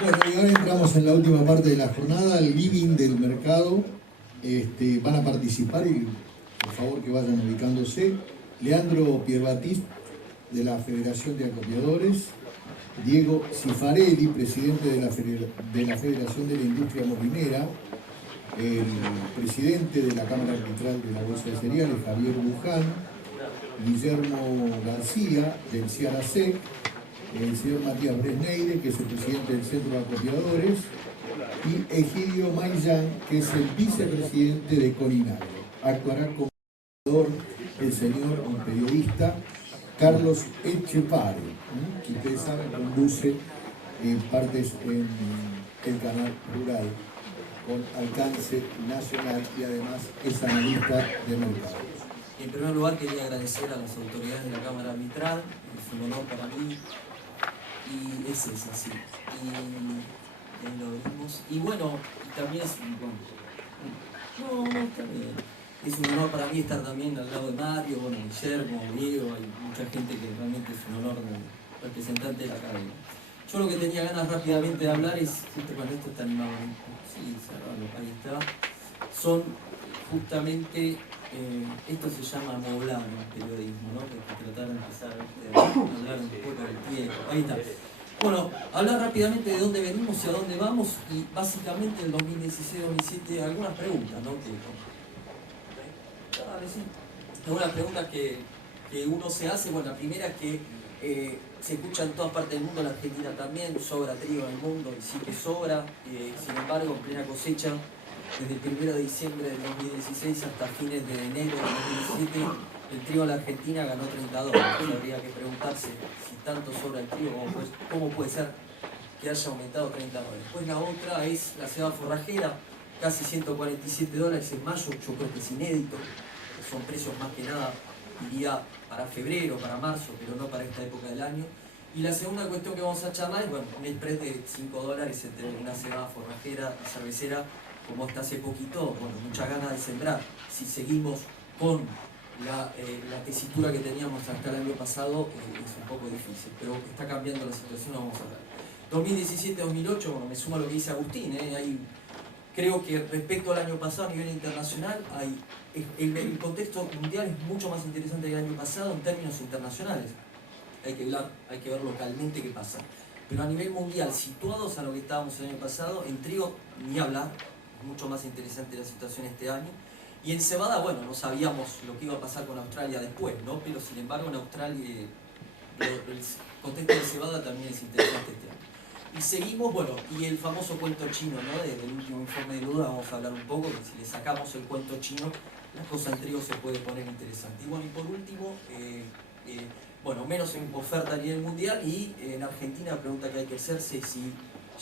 Bueno, y ahora entramos en la última parte de la jornada, el living del mercado. Van a participar y por favor que vayan ubicándose. Leandro Pierbatist, de la Federación de Acopiadores. Diego Cifarelli, presidente de la Federación de la Industria Molinera. El presidente de la Cámara Arbitral de la Bolsa de Cereales, Javier Luján. Guillermo García, del CIARASEC. El señor Matías Bresneire, que es el presidente del Centro de Acopiadores, y Egidio Maillán, que es el vicepresidente de Coninagro. Actuará como moderador el señor, un periodista, Carlos Echepare, que ustedes saben conduce partes en el canal rural con alcance nacional y además es analista de mercado. En primer lugar quería agradecer a las autoridades de la Cámara Arbitral, es un honor para mí. Y es así. Y lo vimos. Y bueno, también es no, está bien. Es un honor para mí estar también al lado de Mario, bueno, Guillermo, Diego, hay mucha gente que realmente es un honor de representante de la academia. Yo lo que tenía ganas rápidamente de hablar es, justo cuando esto está animado, sí, cerralo, ahí está, son justamente, esto se llama moblar en el periodismo, ¿no? Que tratar de empezar a hablar un poco del tiempo, ahí está. Bueno, hablar rápidamente de dónde venimos y a dónde vamos, y básicamente en 2016-2017 algunas preguntas, ¿no? Algunas preguntas que uno se hace. Bueno, la primera es que se escucha en todas partes del mundo, en la Argentina también, sobra trigo en el mundo, y sí que sobra, sin embargo, en plena cosecha, desde el 1 de diciembre del 2016 hasta fines de enero del 2017, el trigo en la Argentina ganó $30. Habría que preguntarse si tanto sobra el trigo, cómo puede ser que haya aumentado $30. Después la otra es la cebada forrajera, casi $147 en mayo, yo creo que es inédito, son precios más que nada, diría, para febrero, para marzo, pero no para esta época del año. Y la segunda cuestión que vamos a charlar es, bueno, un spread de $5 entre una cebada forrajera y cervecera, como hasta hace poquito, bueno, muchas ganas de sembrar. Si seguimos con la tesitura que teníamos hasta el año pasado, es un poco difícil, pero está cambiando la situación, vamos a hablar. 2017-2008, bueno, me suma lo que dice Agustín, creo que respecto al año pasado a nivel internacional, el contexto mundial es mucho más interesante que el año pasado en términos internacionales. Hay que ver localmente qué pasa. Pero a nivel mundial, situados a lo que estábamos el año pasado, en trigo ni hablar, es mucho más interesante la situación este año. Y en cebada, bueno, no sabíamos lo que iba a pasar con Australia después, ¿no? Pero sin embargo en Australia el contexto de cebada también es interesante este año. Y seguimos, bueno, y el famoso cuento chino, ¿no? Desde el último informe de Luda vamos a hablar un poco, que si le sacamos el cuento chino, la cosa en trigo se puede poner interesante. Y bueno, y por último, bueno, menos en oferta a nivel mundial, y en Argentina la pregunta que hay que hacerse es si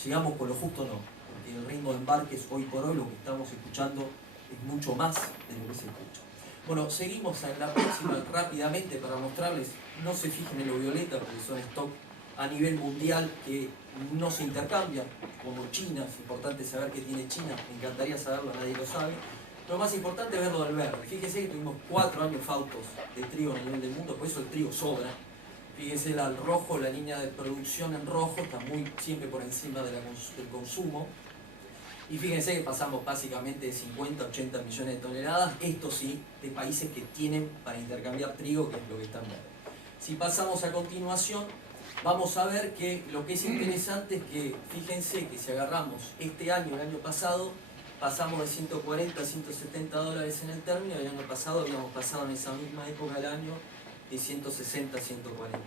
llegamos con lo justo o no, porque el ritmo de embarques hoy por hoy, lo que estamos escuchando, es mucho más de lo que se escucha. Bueno, seguimos en la próxima rápidamente para mostrarles, no se fijen en lo violeta porque son stock a nivel mundial que no se intercambian, como China. Es importante saber qué tiene China, me encantaría saberlo, nadie lo sabe. Lo más importante es verlo del verde. Fíjense que tuvimos 4 años faltos de trigo a nivel del mundo, por eso el trigo sobra. Fíjense el rojo, la línea de producción en rojo está siempre por encima del consumo. Y fíjense que pasamos básicamente de 50 a 80 millones de toneladas, esto sí, de países que tienen para intercambiar trigo, que es lo que está en verde. Si pasamos a continuación, vamos a ver que lo que es interesante es que, fíjense que si agarramos este año, el año pasado, pasamos de 140 a $170 en el término, y el año pasado habíamos pasado en esa misma época del año de 160 a 145.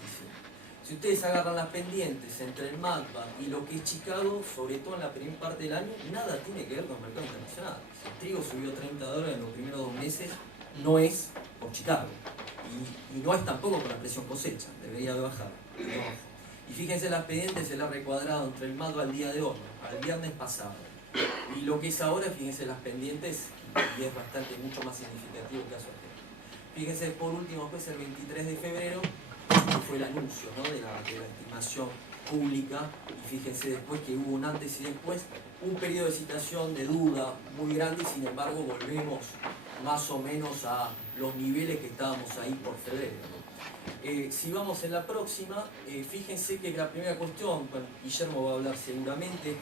Si ustedes agarran las pendientes entre el MACBA y lo que es Chicago, sobre todo en la primera parte del año, nada tiene que ver con el mercado internacional. Si el trigo subió $30 en los primeros 2 meses, no es por Chicago. Y no es tampoco por la presión cosecha, debería de bajar. Y fíjense las pendientes, el R cuadrado entre el MACBA al día de hoy, al viernes pasado. Y lo que es ahora, fíjense las pendientes, y es bastante, mucho más significativo que hace tiempo. Fíjense por último, pues el 23 de febrero, que fue el anuncio, ¿no? de la estimación pública, y fíjense después que hubo un antes y después, un periodo de situación de duda muy grande, y sin embargo volvemos más o menos a los niveles que estábamos ahí por febrero, ¿no? Si vamos en la próxima, fíjense que la primera cuestión, bueno, Guillermo va a hablar seguramente,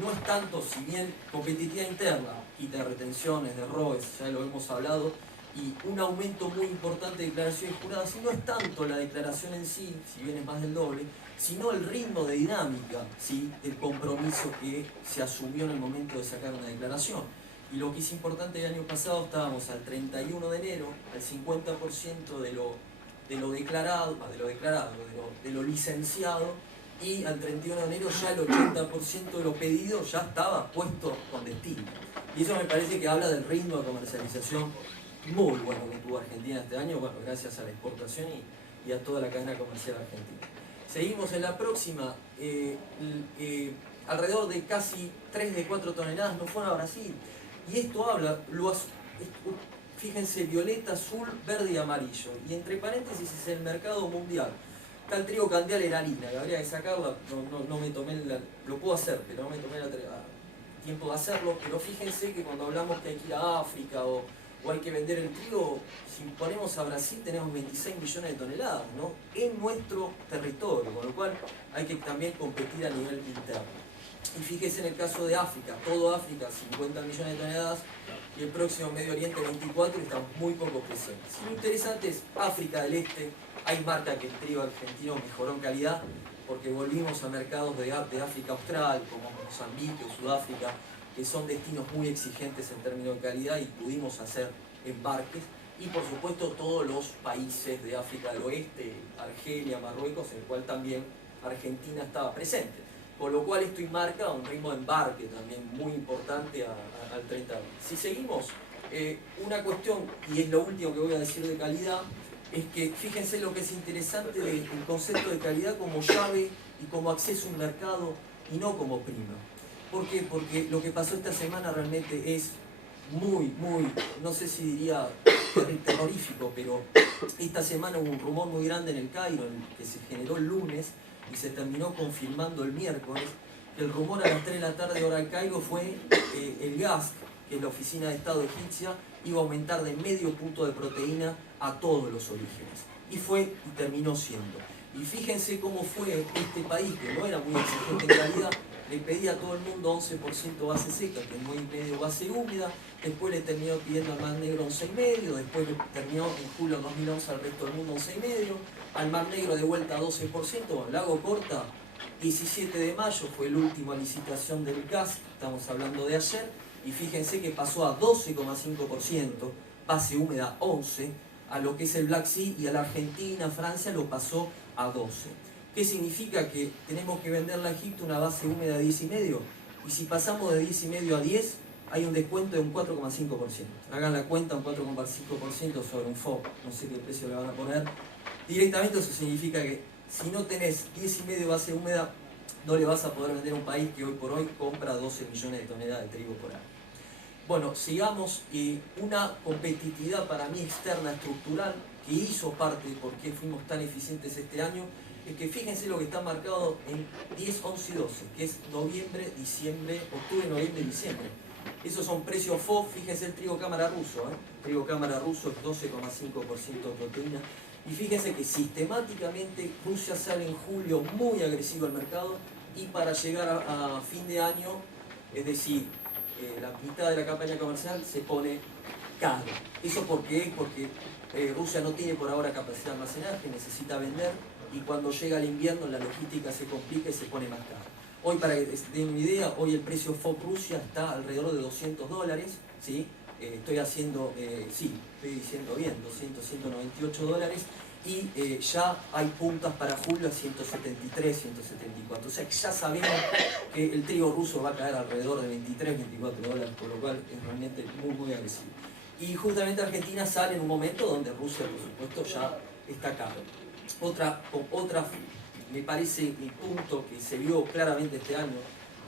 no es tanto, si bien competitividad interna, quita de retenciones, de ROEs, ya lo hemos hablado, y un aumento muy importante de declaraciones juradas, y no es tanto la declaración en sí, si bien es más del doble, sino el ritmo de dinámica, ¿sí?, del compromiso que se asumió en el momento de sacar una declaración. Y lo que es importante, el año pasado estábamos al 31 de enero, al 50% de lo declarado, de lo licenciado, y al 31 de enero ya el 80% de lo pedido ya estaba puesto con destino. Y eso me parece que habla del ritmo de comercialización muy bueno que tuvo Argentina este año, bueno, gracias a la exportación y a toda la cadena comercial argentina. Seguimos en la próxima, alrededor de casi 3 de 4 toneladas no fueron a Brasil. Y esto habla, fíjense, violeta, azul, verde y amarillo. Y entre paréntesis es el mercado mundial. Está el trigo candial en harina, que habría que sacarla, no me tomé lo puedo hacer, pero no me tomé tiempo de hacerlo. Pero fíjense que cuando hablamos que hay que ir a África o hay que vender el trigo, si ponemos a Brasil tenemos 26 millones de toneladas, ¿no?, en nuestro territorio, con lo cual hay que también competir a nivel interno. Y fíjense en el caso de África, todo África 50 millones de toneladas y el próximo Medio Oriente 24, y estamos muy poco presentes. Y lo interesante es África del Este, hay marca que el trigo argentino mejoró en calidad porque volvimos a mercados de África Austral, como Mozambique o Sudáfrica, que son destinos muy exigentes en términos de calidad y pudimos hacer embarques. Y por supuesto todos los países de África del Oeste, Argelia, Marruecos, en el cual también Argentina estaba presente. Con lo cual esto marca un ritmo de embarque también muy importante al 30 de abril. Si seguimos, una cuestión, y es lo último que voy a decir de calidad, es que fíjense lo que es interesante del concepto de calidad como llave y como acceso a un mercado y no como prima. ¿Por qué? Porque lo que pasó esta semana realmente es muy, no sé si diría terrorífico, pero esta semana hubo un rumor muy grande en el Cairo, que se generó el lunes y se terminó confirmando el miércoles. El rumor a las 3 de la tarde hora del Cairo fue el gas, que es la Oficina de Estado egipcia, iba a aumentar de medio punto de proteína a todos los orígenes. Y fue y terminó siendo. Y fíjense cómo fue este país, que no era muy exigente en calidad, le pedía a todo el mundo 11% base seca, que es muy medio base húmeda, después le terminó pidiendo al Mar Negro 11,5%, después le terminó en julio de 2011 al resto del mundo 11,5%, al Mar Negro de vuelta 12%, bueno, Lago Corta, 17 de mayo fue la última licitación del gas, estamos hablando de ayer, y fíjense que pasó a 12,5%, base húmeda 11%, a lo que es el Black Sea, y a la Argentina, Francia lo pasó a 12%. ¿Qué significa? Que tenemos que venderle a Egipto una base húmeda de 10,5%, y si pasamos de 10,5% a 10%, hay un descuento de un 4,5%. Hagan la cuenta, un 4,5% sobre un FOB, no sé qué precio le van a poner. Directamente eso significa que si no tenés 10,5% base húmeda, no le vas a poder vender a un país que hoy por hoy compra 12 millones de toneladas de trigo por año. Bueno, sigamos. Una competitividad para mí externa estructural que hizo parte de por qué fuimos tan eficientes este año, es que fíjense lo que está marcado en 10, 11 y 12, que es noviembre, diciembre, octubre, noviembre y diciembre. Esos son precios FOB, fíjense el trigo cámara ruso, el trigo cámara ruso es 12,5% de proteína. Y fíjense que sistemáticamente Rusia sale en julio muy agresivo al mercado, y para llegar a fin de año, es decir, la mitad de la campaña comercial se pone caro. ¿Eso por qué? Porque Rusia no tiene por ahora capacidad de almacenaje, necesita vender, y cuando llega el invierno la logística se complica y se pone más caro. Hoy, para que den una idea, hoy el precio FOB Rusia está alrededor de $200, ¿sí? Estoy diciendo bien, 200, 198 dólares, y ya hay puntas para julio a 173, 174. O sea que ya sabemos que el trigo ruso va a caer alrededor de 23, 24 dólares, por lo cual es realmente muy agresivo. Y justamente Argentina sale en un momento donde Rusia, por supuesto, ya está caro. Otra me parece el punto que se vio claramente este año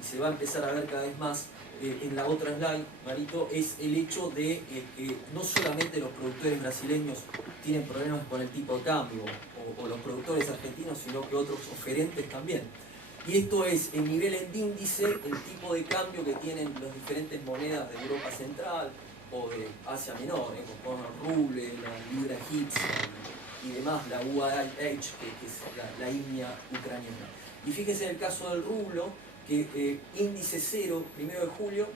y se va a empezar a ver cada vez más en la otra slide, Marito, es el hecho de que no solamente los productores brasileños tienen problemas con el tipo de cambio o los productores argentinos, sino que otros oferentes también. Y esto es el nivel de índice, el tipo de cambio que tienen las diferentes monedas de Europa Central o de Asia Menor, como el ruble, la libra egipcia, y demás, la UAH, que es la ígnea ucraniana. Y fíjense en el caso del rublo, que índice cero, 1 de julio,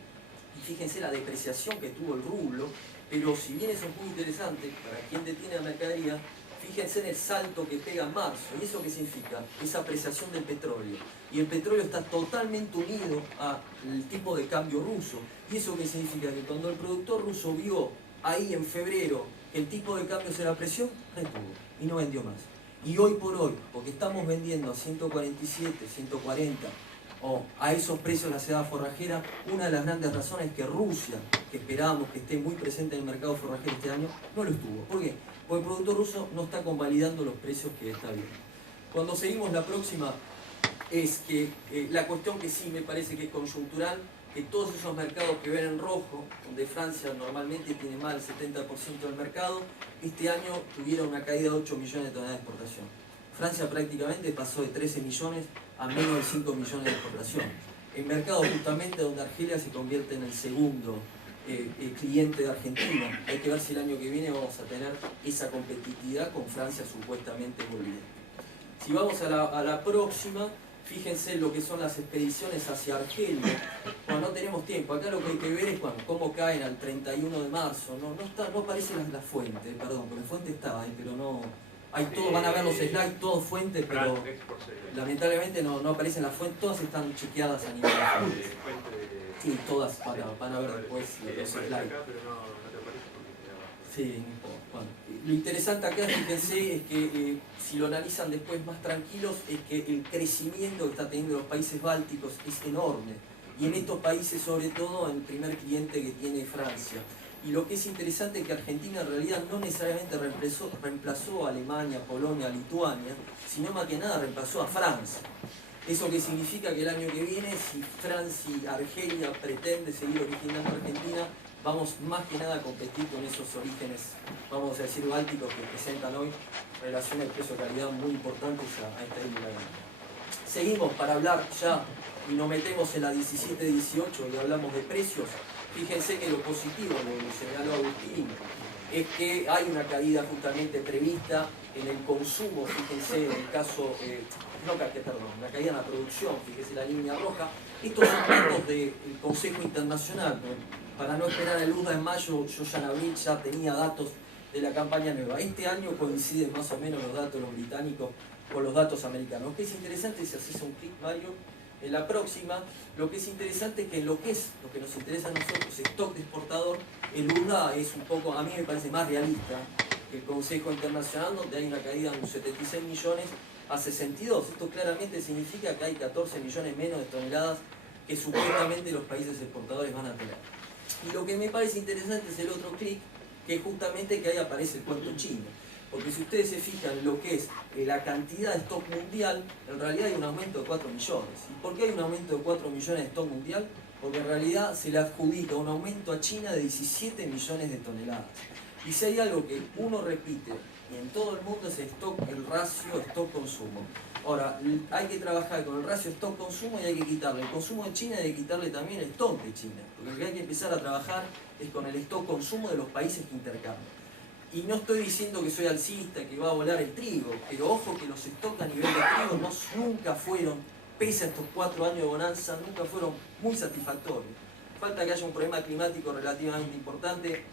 y fíjense la depreciación que tuvo el rublo, pero si bien eso es muy interesante, para quien detiene la mercadería, fíjense en el salto que pega en marzo. ¿Y eso qué significa? Esa apreciación del petróleo. Y el petróleo está totalmente unido al tipo de cambio ruso. ¿Y eso qué significa? Que cuando el productor ruso vio ahí en febrero que el tipo de cambio se la apreció, retuvo y no vendió más. Y hoy por hoy, porque estamos vendiendo a 147, 140, o a esos precios la seda forrajera, una de las grandes razones es que Rusia, que esperábamos que esté muy presente en el mercado forrajero este año, no lo estuvo. ¿Por qué? Porque el productor ruso no está convalidando los precios que está viendo. Cuando seguimos, la próxima es que la cuestión que sí me parece que es conjuntural, que todos esos mercados que ven en rojo, donde Francia normalmente tiene más del 70% del mercado, este año tuvieron una caída de 8 millones de toneladas de exportación. Francia prácticamente pasó de 13 millones a menos de 5 millones de exportación. El mercado justamente donde Argelia se convierte en el segundo cliente de Argentina. Hay que ver si el año que viene vamos a tener esa competitividad con Francia supuestamente volviendo. Si vamos a la próxima, fíjense lo que son las expediciones hacia Argelia. Bueno, no tenemos tiempo. Acá lo que hay que ver es cómo caen al 31 de marzo. No aparecen las fuentes, perdón, porque la fuente estaba ahí, pero no... Hay todo, van a ver los slides, todo fuentes, pero lamentablemente no aparecen las fuentes, todas están chequeadas a nivel de fuentes. Sí, todas van a ver después los slides. Sí, bueno. Lo interesante acá, fíjense, es que si lo analizan después más tranquilos, es que el crecimiento que está teniendo los países bálticos es enorme. Y en estos países, sobre todo, el primer cliente que tiene Francia. Y lo que es interesante es que Argentina en realidad no necesariamente reemplazó a Alemania, Polonia, Lituania, sino más que nada reemplazó a Francia. Eso que significa que el año que viene, si Francia y Argelia pretende seguir originando a Argentina, vamos más que nada a competir con esos orígenes, vamos a decir, bálticos que presentan hoy relaciones de precio-calidad muy importantes a esta isla. Seguimos para hablar ya, y nos metemos en la 17-18 y hablamos de precios. Fíjense que lo positivo, lo señaló Agustín, es que hay una caída justamente prevista en el consumo. Fíjense en el caso, una caída en la producción, fíjense la línea roja. Estos son datos del Consejo Internacional, ¿no? Para no esperar el UDA en mayo, yo ya en abril ya tenía datos de la campaña nueva. Este año coinciden más o menos los datos los británicos con los datos americanos. Lo que es interesante, si haces un clic, Mario, en la próxima, lo que es interesante es que lo que nos interesa a nosotros, stock de exportador, el UDA es un poco, a mí me parece más realista que el Consejo Internacional, donde hay una caída de unos 76 millones a 62. Esto claramente significa que hay 14 millones menos de toneladas que supuestamente los países exportadores van a tener. Y lo que me parece interesante es el otro clic, que es justamente que ahí aparece el cuento chino. Porque si ustedes se fijan en lo que es la cantidad de stock mundial, en realidad hay un aumento de 4 millones. ¿Y por qué hay un aumento de 4 millones de stock mundial? Porque en realidad se le adjudica un aumento a China de 17 millones de toneladas. Y si hay algo que uno repite, y en todo el mundo es el ratio stock-consumo. Ahora, hay que trabajar con el ratio stock-consumo y hay que quitarle el consumo de China y hay que quitarle también el stock de China. Porque lo que hay que empezar a trabajar es con el stock-consumo de los países que intercambian. Y no estoy diciendo que soy alcista, que va a volar el trigo, pero ojo que los stocks a nivel de trigo nunca fueron, pese a estos 4 años de bonanza, nunca fueron muy satisfactorios. Falta que haya un problema climático relativamente importante,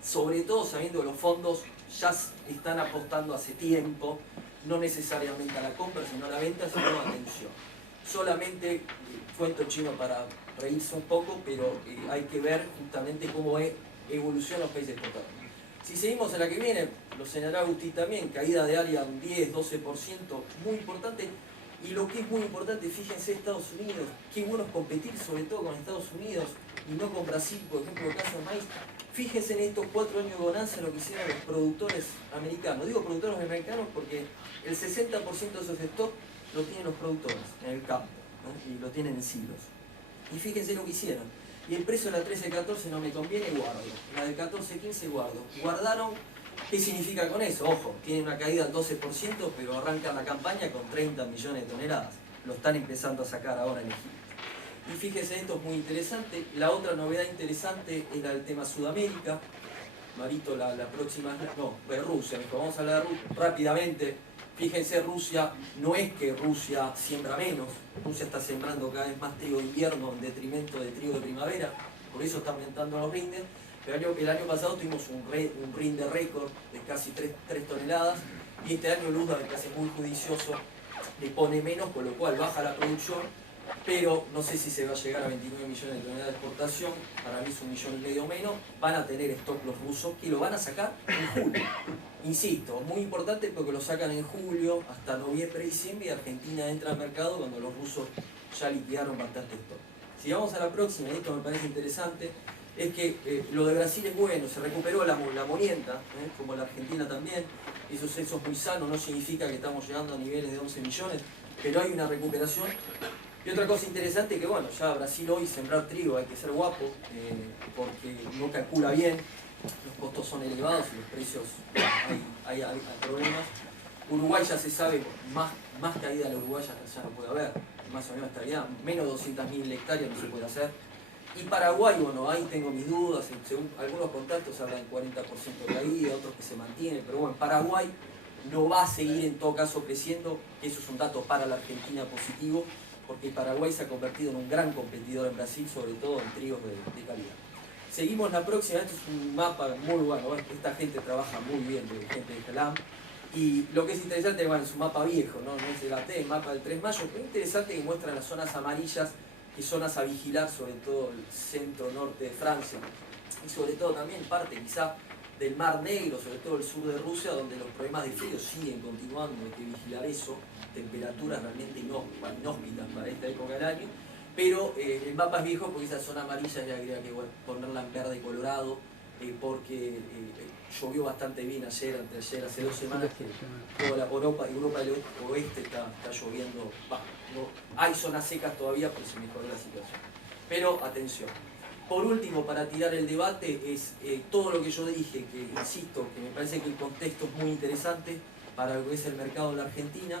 sobre todo sabiendo que los fondos ya están apostando hace tiempo, no necesariamente a la compra, sino a la venta, sino a atención. Solamente cuento chino para reírse un poco, pero hay que ver justamente cómo evolucionan los países exportadores. Si seguimos en la que viene, lo señalará Agustín también, caída de área un 10-12%, muy importante. Y lo que es muy importante, fíjense, Estados Unidos, qué bueno es competir sobre todo con Estados Unidos y no con Brasil, por ejemplo, el caso del maíz. Fíjense en estos 4 años de bonanza lo que hicieron los productores americanos. Digo productores americanos porque el 60% de esos stocks lo tienen los productores en el campo, ¿no? Y lo tienen en silos. Y fíjense lo que hicieron. Y el precio de la 13-14 no me conviene, guardo. La del 14-15 guardo. Guardaron, ¿qué significa con eso? Ojo, tienen una caída del 12%, pero arrancan la campaña con 30 millones de toneladas. Lo están empezando a sacar ahora en Egipto. Y fíjense, esto es muy interesante. La otra novedad interesante es la del tema Sudamérica. Marito, la próxima, no, de Rusia, me dijo, vamos a hablar de Rusia rápidamente. Fíjense, Rusia, no es que Rusia siembra menos, Rusia está sembrando cada vez más trigo de invierno en detrimento de trigo de primavera, por eso está aumentando los rindes. Pero el año pasado tuvimos un rinde récord de casi 3 toneladas, y este año Luz, que hace muy judicioso, le pone menos, con lo cual baja la producción, pero no sé si se va a llegar a 29 millones de toneladas de exportación, para mí es 1,5 millones menos. Van a tener stock los rusos, que lo van a sacar en julio. Insisto, muy importante porque lo sacan en julio, hasta noviembre, diciembre, y Argentina entra al mercado cuando los rusos ya liquidaron bastante stock. Si vamos a la próxima, y esto me parece interesante, es que lo de Brasil es bueno, se recuperó la molienda, como la Argentina también. Eso es muy sano, no significa que estamos llegando a niveles de 11 millones, pero hay una recuperación. Y otra cosa interesante que, bueno, ya Brasil hoy sembrar trigo hay que ser guapo, porque no calcula bien, los costos son elevados y los precios hay problemas. Uruguay ya se sabe, más caída de Uruguay ya no puede haber, más o menos estabilidad, menos de 200.000 hectáreas no se puede hacer. Y Paraguay, bueno, ahí tengo mis dudas, según algunos contactos hablan 40% de caída, otros que se mantienen, pero bueno, Paraguay no va a seguir en todo caso creciendo, eso es un dato para la Argentina positivo, porque Paraguay se ha convertido en un gran competidor en Brasil, sobre todo en trigos de calidad. Seguimos la próxima, esto es un mapa muy bueno, esta gente trabaja muy bien, gente de Calam, y lo que es interesante, bueno, es un mapa viejo, no es el AT, el mapa del 3 de mayo, pero es interesante que muestra las zonas amarillas, que zonas a vigilar, sobre todo el centro-norte de Francia, y sobre todo también parte quizá del Mar Negro, sobre todo el sur de Rusia, donde los problemas de frío siguen continuando, hay que vigilar eso, temperaturas realmente inhóspitas para esta época del año, pero el mapa es viejo porque esa zona amarilla ya habría que ponerla en verde colorado, porque llovió bastante bien ayer, anteayer, hace 2 semanas que toda la Europa del oeste está lloviendo. No, hay zonas secas todavía, pero se mejoró la situación. Pero atención. Por último, para tirar el debate, es todo lo que yo dije, que insisto, que me parece que el contexto es muy interesante para lo que es el mercado de la Argentina,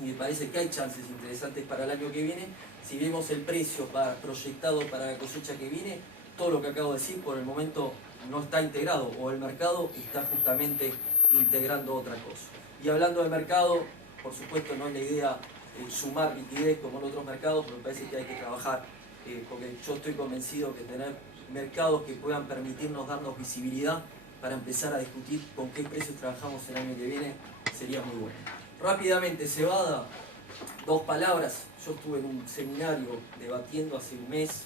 y me parece que hay chances interesantes para el año que viene. Si vemos el precio proyectado para la cosecha que viene, todo lo que acabo de decir por el momento no está integrado, o el mercado está justamente integrando otra cosa. Y hablando del mercado, por supuesto no es la idea sumar liquidez como en otros mercados, pero me parece que hay que trabajar, porque yo estoy convencido que tener mercados que puedan permitirnos darnos visibilidad para empezar a discutir con qué precios trabajamos el año que viene sería muy bueno. Rápidamente, cebada, 2 palabras. Yo estuve en un seminario debatiendo hace un mes,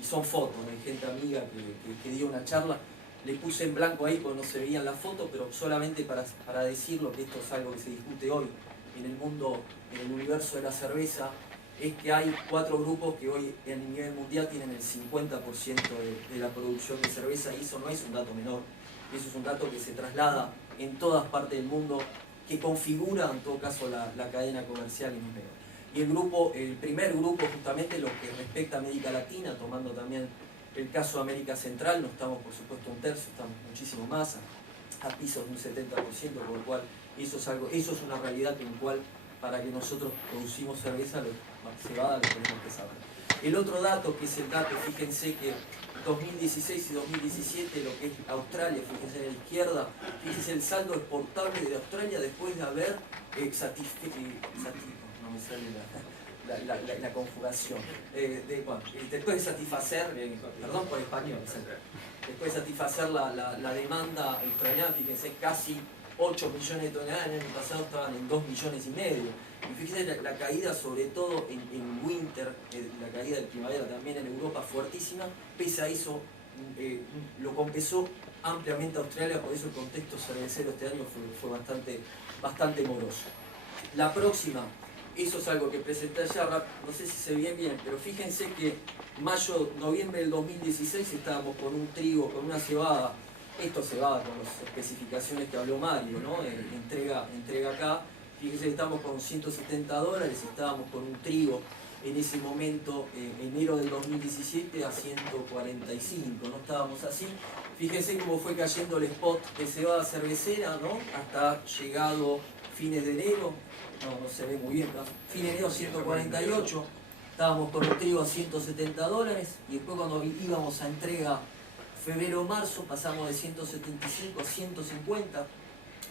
y son fotos de gente amiga que dio una charla. Le puse en blanco ahí porque no se veían las fotos, pero solamente para decirlo, que esto es algo que se discute hoy en el mundo, en el universo de la cerveza, es que hay 4 grupos que hoy a nivel mundial tienen el 50% de la producción de cerveza, y eso no es un dato menor, eso es un dato que se traslada en todas partes del mundo, que configura en todo caso la cadena comercial, y no es menor. Y el primer grupo, justamente lo que respecta a América Latina, tomando también el caso de América Central, no estamos por supuesto 1/3, estamos muchísimo más, a pisos de un 70%, por lo cual eso es una realidad en la cual, para que nosotros producimos cerveza, cebada, lo tenemos que saber. El otro dato, que es el dato, fíjense que 2016 y 2017, lo que es Australia, fíjense en la izquierda, fíjense el saldo exportable de Australia después de haber no me sale la conjugación, después de satisfacer, perdón por español, después de satisfacer la demanda australiana, fíjense, casi 8 millones de toneladas, en el año pasado estaban en 2,5 millones. Y fíjense la caída, sobre todo en winter, la caída de primavera también en Europa fuertísima, pese a eso lo compensó ampliamente Australia, por eso el contexto cervecero este año fue bastante moroso. La próxima, eso es algo que presenté allá, no sé si se ve bien, pero fíjense que noviembre del 2016 estábamos con un trigo, con una cebada, esto cebada con las especificaciones que habló Mario, ¿no? Entrega acá, fíjense que estamos con $170, estábamos con un trigo en ese momento, enero del 2017, a 145, no estábamos así. Fíjense cómo fue cayendo el spot de cebada cervecera, ¿no? Hasta llegado fines de enero, no se ve muy bien, ¿no? Fin de enero 148, estábamos con un trigo a $170, y después cuando íbamos a entrega febrero-marzo pasamos de 175 a 150,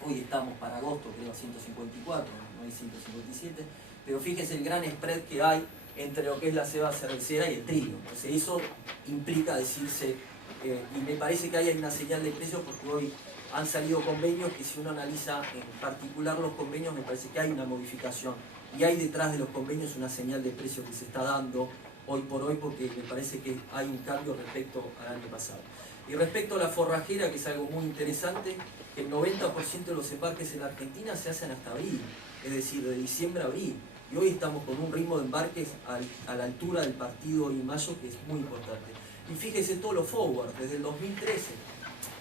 hoy estamos para agosto creo a 154, no hay 157, pero fíjense el gran spread que hay entre lo que es la cebada cervecera y el trigo. Entonces eso implica decirse, y me parece que ahí hay una señal de precio porque hoy han salido convenios que si uno analiza en particular los convenios me parece que hay una modificación y hay detrás de los convenios una señal de precio que se está dando hoy por hoy porque me parece que hay un cambio respecto al año pasado. Y respecto a la forrajera, que es algo muy interesante, que el 90% de los embarques en la Argentina se hacen hasta abril, es decir, de diciembre a abril. Y hoy estamos con un ritmo de embarques a la altura del partido y mayo que es muy importante. Y fíjense todos los forward, desde el 2013.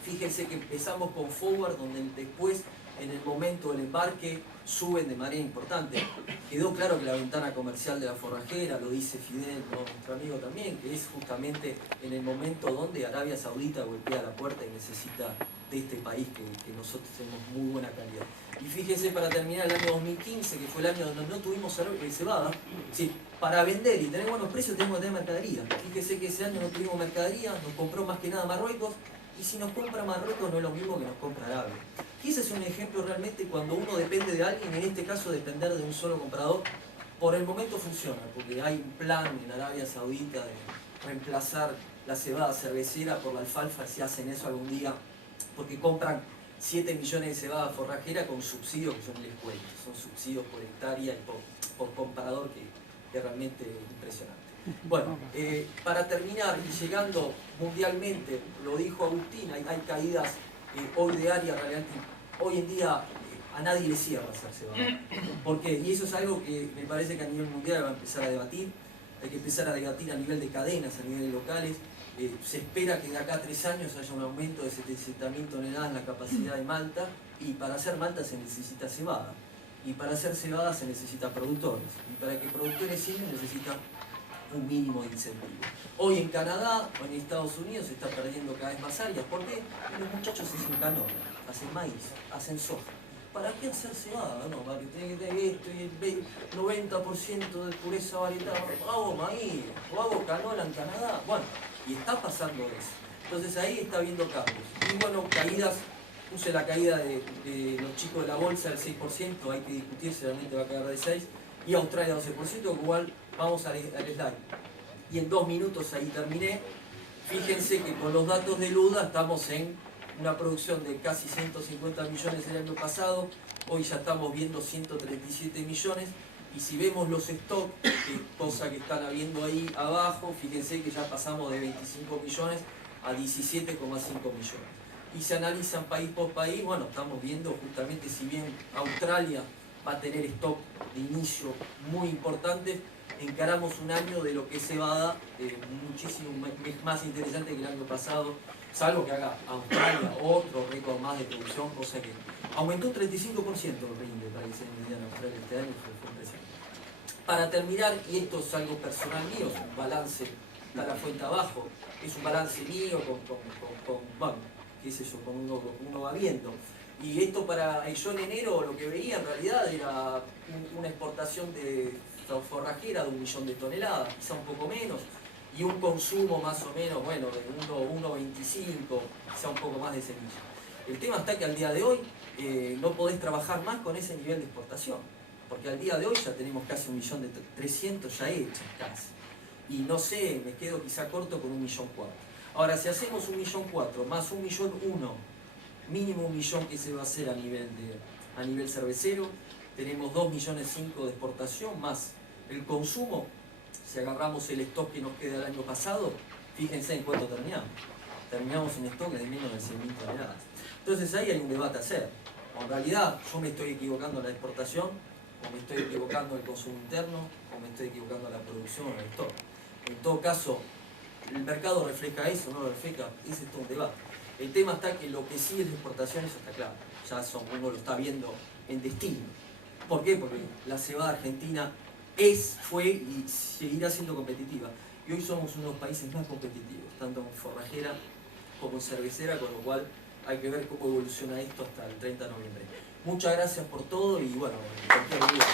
Fíjense que empezamos con forward donde después, en el momento del embarque, suben de manera importante. Quedó claro que la ventana comercial de la forrajera, lo dice Fidel, ¿no? Nuestro amigo también, que es justamente en el momento donde Arabia Saudita golpea la puerta y necesita de este país que nosotros tenemos muy buena calidad. Y fíjense, para terminar, el año 2015, que fue el año donde no tuvimos cebada, sí, para vender y tener buenos precios tenemos que tener mercadería. Fíjense que ese año no tuvimos mercadería, nos compró más que nada Marruecos, y si nos compra Marruecos no es lo mismo que nos compra Arabia. Y ese es un ejemplo realmente cuando uno depende de alguien, en este caso depender de un solo comprador, por el momento funciona, porque hay un plan en Arabia Saudita de reemplazar la cebada cervecera por la alfalfa, si hacen eso algún día, porque compran 7 millones de cebada forrajera con subsidios que son les cuento, son subsidios por hectárea y por comprador que realmente es impresionante. Bueno, para terminar y llegando mundialmente, lo dijo Agustín, hay caídas hoy de área realmente, hoy en día a nadie le cierra hacer cebada. ¿Por qué? Y eso es algo que me parece que a nivel mundial va a empezar a debatir, hay que empezar a debatir a nivel de cadenas, a nivel locales. Se espera que de acá a 3 años haya un aumento de 700.000 toneladas en la capacidad de malta, y para hacer malta se necesita cebada, y para hacer cebada se necesita productores, y para que productores sigan necesita un mínimo de incentivo. Hoy en Canadá o en Estados Unidos se está perdiendo cada vez más áreas. ¿Por qué? Porque los muchachos hacen canola, hacen maíz, hacen soja. ¿Para qué hacer cebada? No, para que tenga que tener esto y el 90% de pureza varietal. Hago maíz, o hago canola en Canadá. Bueno, y está pasando eso. Entonces ahí está habiendo cambios. Y bueno, caídas, puse la caída de los chicos de la bolsa del 6%, hay que discutir si realmente va a caer de 6%, y Australia 12%, igual vamos al slide. Y en 2 minutos ahí terminé. Fíjense que con los datos de Luda estamos en una producción de casi 150 millones el año pasado, hoy ya estamos viendo 137 millones, y si vemos los stocks, cosa que están habiendo ahí abajo, fíjense que ya pasamos de 25 millones a 17,5 millones. Y se analizan país por país, bueno, estamos viendo justamente, si bien Australia va a tener stock de inicio muy importante, encaramos un año de lo que es cebada muchísimo más interesante que el año pasado, salvo que haga Australia otro récord más de producción, cosa que aumentó un 35% el rinde para que se den Australia este año, fue impresionante. Para terminar, y esto es algo personal mío, es un balance, está la fuente abajo, es un balance mío bueno, qué sé yo, con uno va viendo. Y esto yo en enero lo que veía en realidad era una exportación de forrajera de 1 millón de toneladas, quizá un poco menos, y un consumo más o menos, bueno, de 1,25, quizá un poco más de semilla. El tema está que al día de hoy no podés trabajar más con ese nivel de exportación, porque al día de hoy ya tenemos casi 1.300.000 ya hechas casi. Y no sé, me quedo quizá corto con 1,4 millones. Ahora, si hacemos 1,4 millones más 1,1 millones, mínimo 1 millón que se va a hacer a nivel cervecero, tenemos 2,5 millones de exportación más el consumo. Si agarramos el stock que nos queda del año pasado, fíjense en cuánto terminamos. Terminamos en stock de menos de 100.000 toneladas. Entonces ahí hay un debate a hacer. O en realidad yo me estoy equivocando en la exportación, o me estoy equivocando en el consumo interno, o me estoy equivocando en la producción o en el stock. En todo caso, el mercado refleja eso, no lo refleja, ese es todo un debate. El tema está que lo que sigue es la exportación, eso está claro. Ya uno lo está viendo en destino. ¿Por qué? Porque la cebada argentina fue y seguirá siendo competitiva. Y hoy somos uno de los países más competitivos, tanto en forrajera como en cervecera, con lo cual hay que ver cómo evoluciona esto hasta el 30 de noviembre. Muchas gracias por todo y bueno, cualquier duda.